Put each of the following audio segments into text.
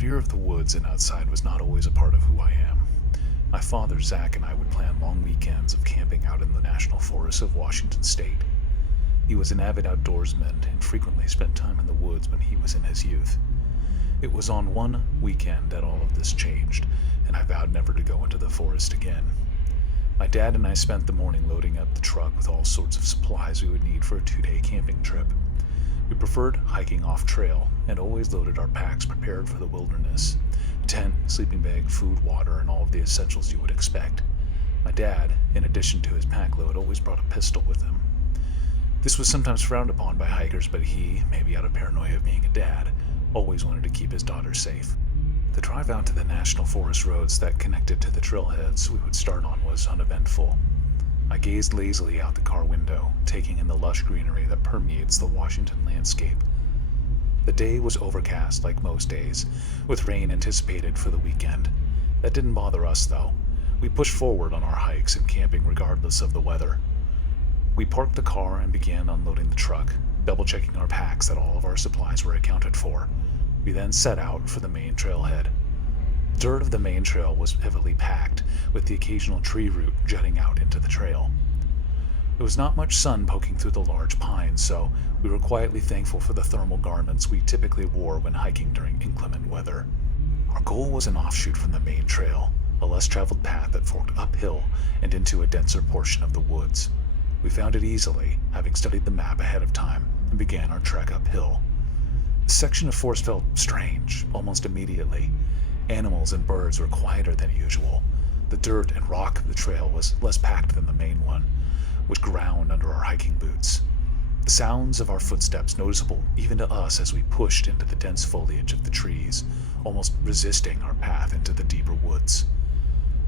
fear of the woods and outside was not always a part of who I am. My father, Zach, and I would plan long weekends of camping out in the national forests of Washington state. He was an avid outdoorsman and frequently spent time in the woods when he was in his youth. It was on one weekend that all of this changed, and I vowed never to go into the forest again. My dad and I spent the morning loading up the truck with all sorts of supplies we would need for a 2-day camping trip. We preferred hiking off trail and always loaded our packs prepared for the wilderness. Tent, sleeping bag, food, water, and all of the essentials you would expect. My dad, in addition to his pack load, always brought a pistol with him. This was sometimes frowned upon by hikers, but he, maybe out of paranoia of being a dad, always wanted to keep his daughter safe. The drive out to the national forest roads that connected to the trailheads we would start on was uneventful. I gazed lazily out the car window, taking in the lush greenery that permeates the Washington landscape. The day was overcast like most days, with rain anticipated for the weekend. That didn't bother us, though. We pushed forward on our hikes and camping regardless of the weather. We parked the car and began unloading the truck, double-checking our packs that all of our supplies were accounted for. We then set out for the main trailhead. The dirt of the main trail was heavily packed, with the occasional tree root jutting out into the trail. There was not much sun poking through the large pines, so we were quietly thankful for the thermal garments we typically wore when hiking during inclement weather. Our goal was an offshoot from the main trail, a less traveled path that forked uphill and into a denser portion of the woods. We found it easily, having studied the map ahead of time, and began our trek uphill. The section of forest felt strange, almost immediately. Animals and birds were quieter than usual. The dirt and rock of the trail was less packed than the main one, which ground under our hiking boots. The sounds of our footsteps noticeable even to us as we pushed into the dense foliage of the trees, almost resisting our path into the deeper woods.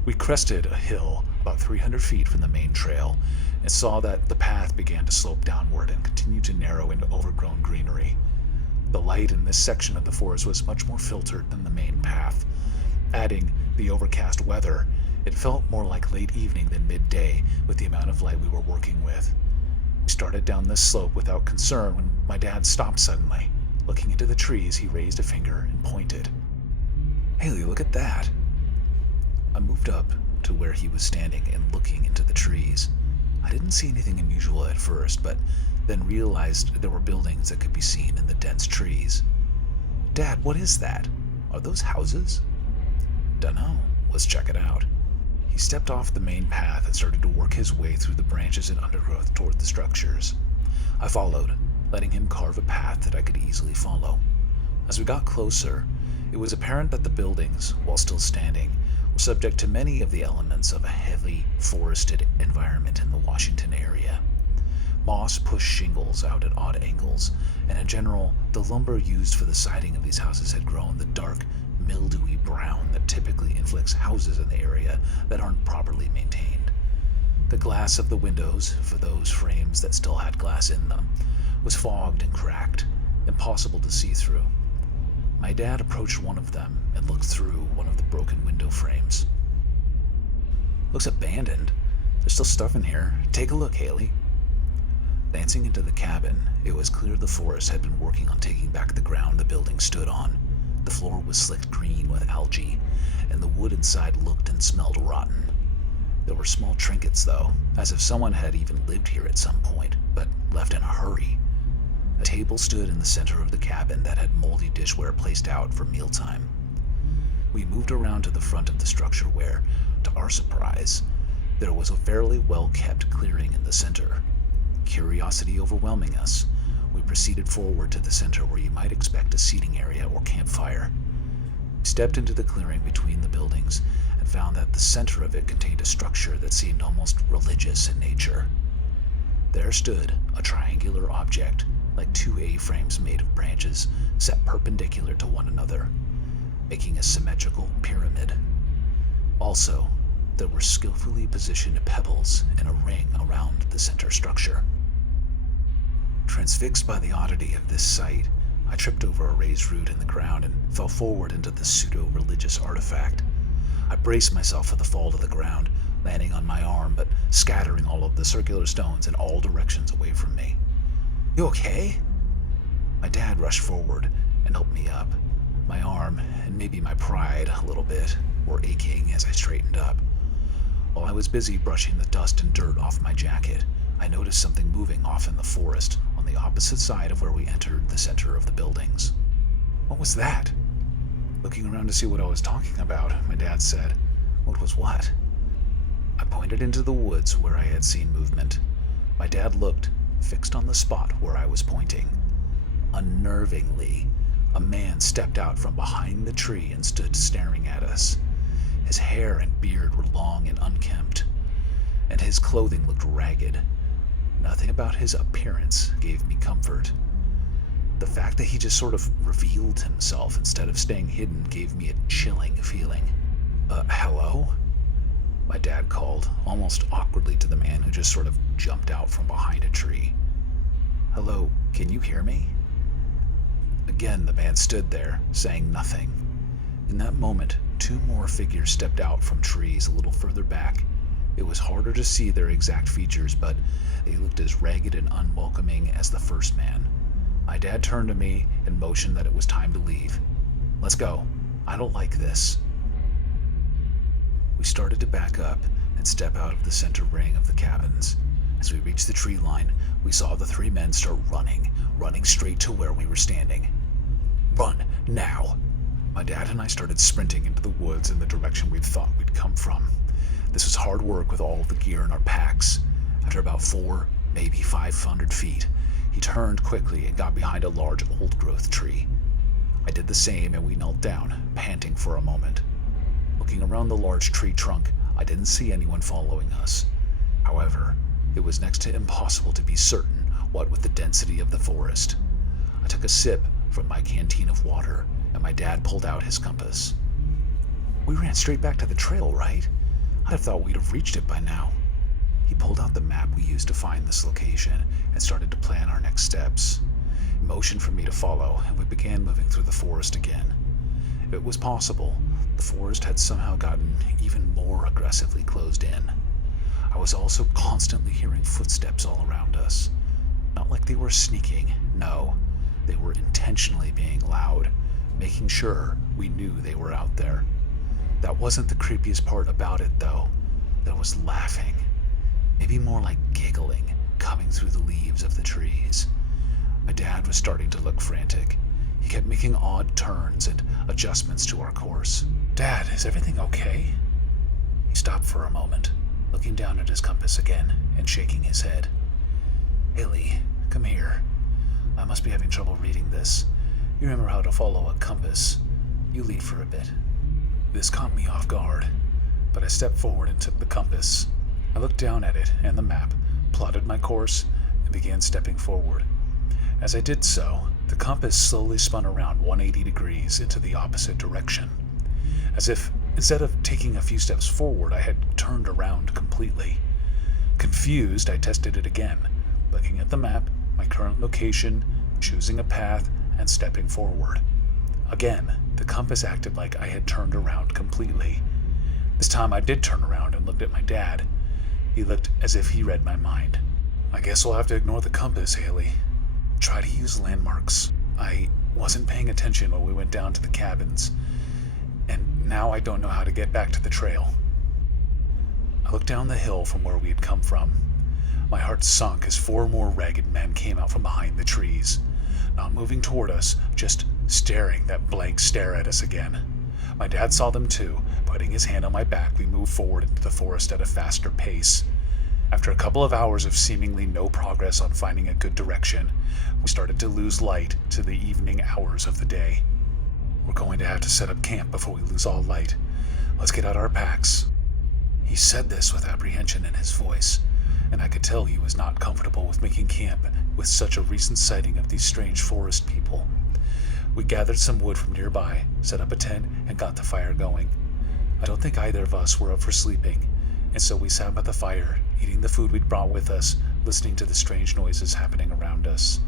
We crested a hill about 300 feet from the main trail and saw that the path began to slope downward and continue to narrow into overgrown greenery. The light in this section of the forest was much more filtered than the main path. Adding the overcast weather, it felt more like late evening than midday with the amount of light we were working with. We started down this slope without concern when my dad stopped suddenly. Looking into the trees, he raised a finger and pointed. "Haley, look at that." I moved up to where he was standing and looking into the trees. I didn't see anything unusual at first, but then realized there were buildings that could be seen in the dense trees. "Dad, what is that? Are those houses?" "Dunno. Let's check it out." He stepped off the main path and started to work his way through the branches and undergrowth toward the structures. I followed, letting him carve a path that I could easily follow. As we got closer, it was apparent that the buildings, while still standing, were subject to many of the elements of a heavily forested environment in the Washington area. Moss pushed shingles out at odd angles, and in general, the lumber used for the siding of these houses had grown the dark, mildewy brown that typically inflicts houses in the area that aren't properly maintained. The glass of the windows, for those frames that still had glass in them, was fogged and cracked, impossible to see through. My dad approached one of them and looked through one of the broken window frames. "Looks abandoned. There's still stuff in here. Take a look, Haley." Glancing into the cabin, it was clear the forest had been working on taking back the ground the building stood on. The floor was slicked green with algae, and the wood inside looked and smelled rotten. There were small trinkets, though, as if someone had even lived here at some point, but left in a hurry. A table stood in the center of the cabin that had moldy dishware placed out for mealtime. We moved around to the front of the structure where, to our surprise, there was a fairly well-kept clearing in the center. Curiosity overwhelming us, we proceeded forward to the center where you might expect a seating area or campfire. We stepped into the clearing between the buildings and found that the center of it contained a structure that seemed almost religious in nature. There stood a triangular object, like two A-frames made of branches set perpendicular to one another, making a symmetrical pyramid. Also, there were skillfully positioned pebbles in a ring around the center structure. Transfixed by the oddity of this sight, I tripped over a raised root in the ground and fell forward into the pseudo-religious artifact. I braced myself for the fall to the ground, landing on my arm but scattering all of the circular stones in all directions away from me. "You okay?" My dad rushed forward and helped me up. My arm, and maybe my pride a little bit, were aching as I straightened up. While I was busy brushing the dust and dirt off my jacket, I noticed something moving off in the forest on the opposite side of where we entered the center of the buildings. What was that? Looking around to see what I was talking about, my dad said, "What was what?" I pointed into the woods where I had seen movement. My dad looked, fixed on the spot where I was pointing. Unnervingly, a man stepped out from behind the tree and stood staring at us. His hair and beard were long and unkempt, and his clothing looked ragged. Nothing about his appearance gave me comfort. The fact that he just sort of revealed himself instead of staying hidden gave me a chilling feeling. Hello? My dad called, almost awkwardly, to the man who just sort of jumped out from behind a tree. "Hello, can you hear me?" Again, the man stood there, saying nothing. In that moment, two more figures stepped out from trees a little further back. It was harder to see their exact features, but they looked as ragged and unwelcoming as the first man. My dad turned to me and motioned that it was time to leave. "Let's go. I don't like this." We started to back up and step out of the center ring of the cabins. As we reached the tree line, we saw the three men start running straight to where we were standing. "Run, now!" My dad and I started sprinting into the woods in the direction we'd thought we'd come from. This was hard work with all of the gear in our packs. After about 4, maybe 500 feet, he turned quickly and got behind a large old-growth tree. I did the same and we knelt down, panting for a moment. Looking around the large tree trunk, I didn't see anyone following us. However, it was next to impossible to be certain, what with the density of the forest. I took a sip from my canteen of water, and my dad pulled out his compass. "We ran straight back to the trail, right? I'd have thought we'd have reached it by now." He pulled out the map we used to find this location and started to plan our next steps. He motioned for me to follow, and we began moving through the forest again. It was possible the forest had somehow gotten even more aggressively closed in. I was also constantly hearing footsteps all around us. Not like they were sneaking, no. They were intentionally being loud, making sure we knew they were out there. That wasn't the creepiest part about it, though. There was laughing, maybe more like giggling, coming through the leaves of the trees. My dad was starting to look frantic. He kept making odd turns and adjustments to our course. "Dad, is everything okay?" He stopped for a moment, looking down at his compass again and shaking his head. "Haley, come here. I must be having trouble reading this. You remember how to follow a compass. You lead for a bit." This caught me off guard, but I stepped forward and took the compass. I looked down at it and the map, plotted my course, and began stepping forward. As I did so, the compass slowly spun around 180 degrees into the opposite direction, as if instead of taking a few steps forward, I had turned around completely. Confused, I tested it again, looking at the map, my current location, choosing a path, and stepping forward. Again, the compass acted like I had turned around completely. This time I did turn around and looked at my dad. He looked as if he read my mind. "I guess we'll have to ignore the compass, Haley. Try to use landmarks. I wasn't paying attention when we went down to the cabins, and now I don't know how to get back to the trail." I looked down the hill from where we had come from. My heart sunk as 4 more ragged men came out from behind the trees, not moving toward us, just staring that blank stare at us again. My dad saw them too. Putting his hand on my back, we moved forward into the forest at a faster pace. After a couple of hours of seemingly no progress on finding a good direction, we started to lose light to the evening hours of the day. "We're going to have to set up camp before we lose all light. Let's get out our packs." He said this with apprehension in his voice, and I could tell he was not comfortable with making camp with such a recent sighting of these strange forest people. We gathered some wood from nearby, set up a tent, and got the fire going. I don't think either of us were up for sleeping, and so we sat by the fire, eating the food we'd brought with us, listening to the strange noises happening around us.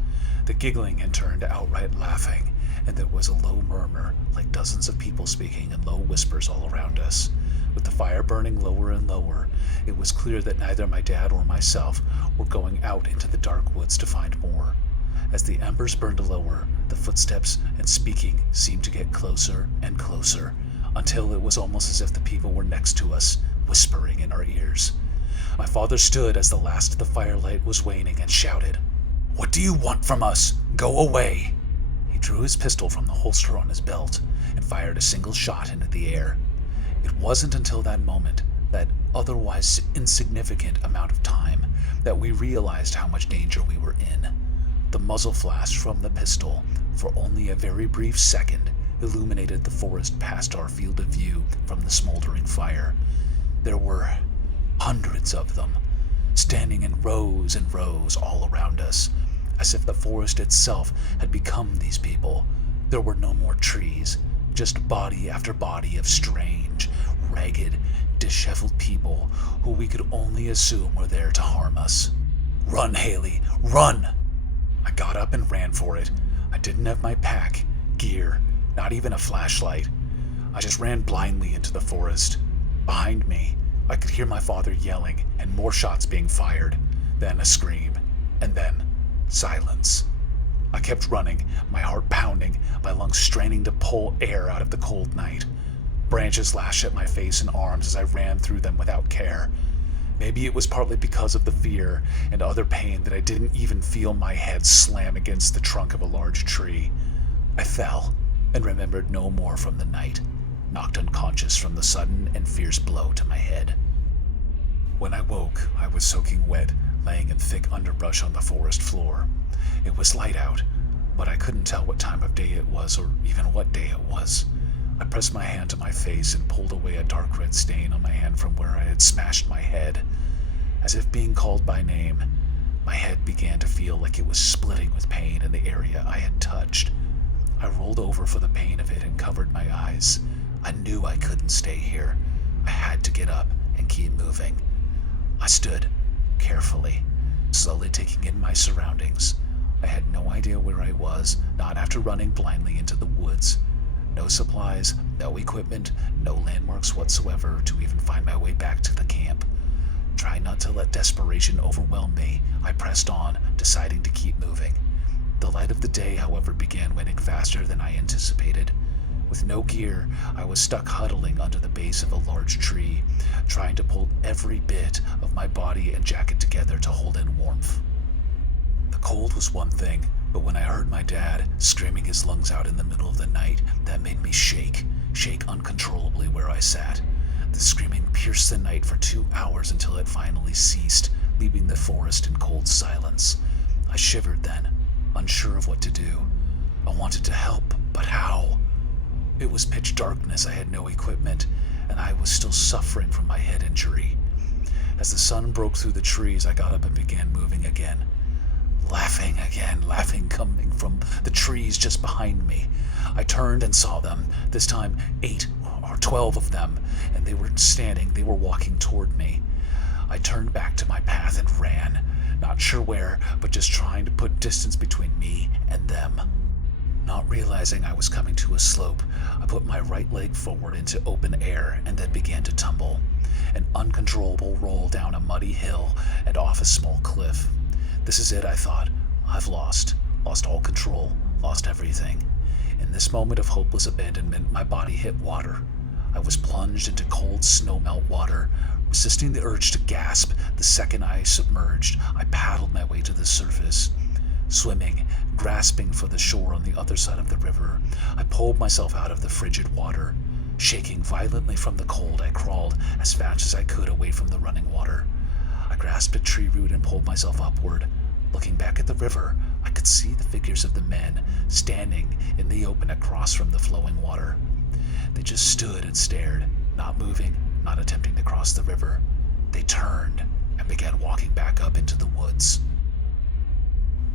The giggling had turned to outright laughing, and there was a low murmur, like dozens of people speaking in low whispers all around us. With the fire burning lower and lower, it was clear that neither my dad or myself were going out into the dark woods to find more. As the embers burned lower, the footsteps and speaking seemed to get closer and closer, until it was almost as if the people were next to us, whispering in our ears. My father stood as the last of the firelight was waning and shouted, "What do you want from us? Go away!" He drew his pistol from the holster on his belt and fired a single shot into the air. It wasn't until that moment, that otherwise insignificant amount of time, that we realized how much danger we were in. The muzzle flash from the pistol, for only a very brief second, illuminated the forest past our field of view from the smoldering fire. There were hundreds of them, standing in rows and rows all around us, as if the forest itself had become these people. There were no more trees, just body after body of strange, ragged, disheveled people who we could only assume were there to harm us. "Run, Haley, run!" I got up and ran for it. I didn't have my pack, gear, not even a flashlight. I just ran blindly into the forest. Behind me, I could hear my father yelling and more shots being fired, then a scream, and then silence. I kept running, my heart pounding, my lungs straining to pull air out of the cold night. Branches lashed at my face and arms as I ran through them without care. Maybe it was partly because of the fear and other pain that I didn't even feel my head slam against the trunk of a large tree. I fell and remembered no more from the night, knocked unconscious from the sudden and fierce blow to my head. When I woke, I was soaking wet, laying in thick underbrush on the forest floor. It was light out, but I couldn't tell what time of day it was or even what day it was. I pressed my hand to my face and pulled away a dark red stain on my hand from where I had smashed my head. As if being called by name, my head began to feel like it was splitting with pain in the area I had touched. I rolled over for the pain of it and covered my eyes. I knew I couldn't stay here. I had to get up and keep moving. I stood, carefully, slowly taking in my surroundings. I had no idea where I was, not after running blindly into the woods. No supplies, no equipment, no landmarks whatsoever to even find my way back to the camp. Trying not to let desperation overwhelm me, I pressed on, deciding to keep moving. The light of the day, however, began waning faster than I anticipated. With no gear, I was stuck huddling under the base of a large tree, trying to pull every bit of my body and jacket together to hold in warmth. The cold was one thing, but when I heard my dad screaming his lungs out in the middle of the night, that made me shake uncontrollably where I sat. The screaming pierced the night for 2 hours until it finally ceased, leaving the forest in cold silence. I shivered then, unsure of what to do. I wanted to help, but how? It was pitch darkness, I had no equipment, and I was still suffering from my head injury. As the sun broke through the trees, I got up and began moving again. Laughing coming from the trees just behind me. I turned and saw them, this time 8 or 12 of them, and they were walking toward me. I turned back to my path and ran, not sure where, but just trying to put distance between me and them. Not realizing I was coming to a slope, I put my right leg forward into open air and then began to tumble. An uncontrollable roll down a muddy hill and off a small cliff. This is it, I thought. I've lost all control, lost everything. In this moment of hopeless abandonment, my body hit water. I was plunged into cold snowmelt water. Resisting the urge to gasp, the second I submerged, I paddled my way to the surface. Swimming, grasping for the shore on the other side of the river, I pulled myself out of the frigid water. Shaking violently from the cold, I crawled as fast as I could away from the running water. I grasped a tree root and pulled myself upward. Looking back at the river, I could see the figures of the men standing in the open across from the flowing water. They just stood and stared, not moving, not attempting to cross the river. They turned and began walking back up into the woods.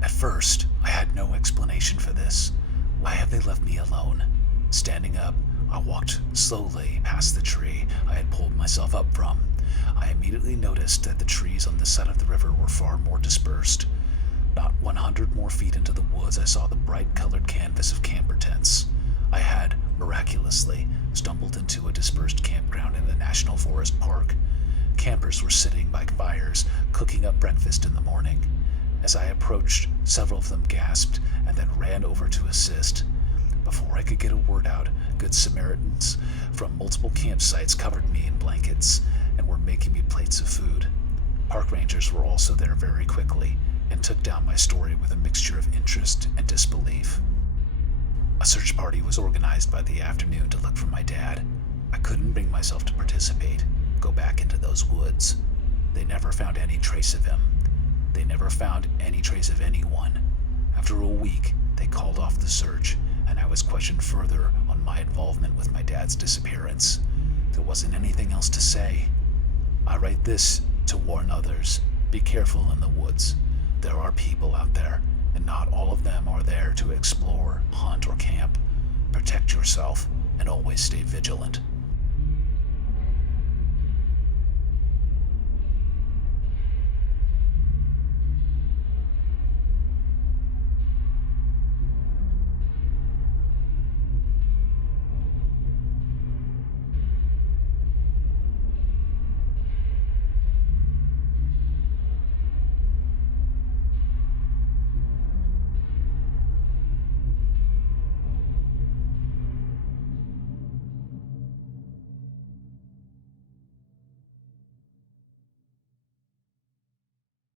At first, I had no explanation for this. Why have they left me alone? Standing up, I walked slowly past the tree I had pulled myself up from. I immediately noticed that the trees on this side of the river were far more dispersed. Not 100 more feet into the woods, I saw the bright-colored canvas of camper tents. I had, miraculously, stumbled into a dispersed campground in the National Forest Park. Campers were sitting by fires, cooking up breakfast in the morning. As I approached, several of them gasped and then ran over to assist. Before I could get a word out, Good Samaritans from multiple campsites covered me in blankets and were making me plates of food. Park rangers were also there very quickly and took down my story with a mixture of interest and disbelief. A search party was organized by the afternoon to look for my dad. I couldn't bring myself to participate, go back into those woods. They never found any trace of him. They never found any trace of anyone. After a week, they called off the search, and I was questioned further on my involvement with my dad's disappearance. There wasn't anything else to say. I write this to warn others. Be careful in the woods. There are people out there, and not all of them are there to explore, hunt, or camp. Protect yourself, and always stay vigilant.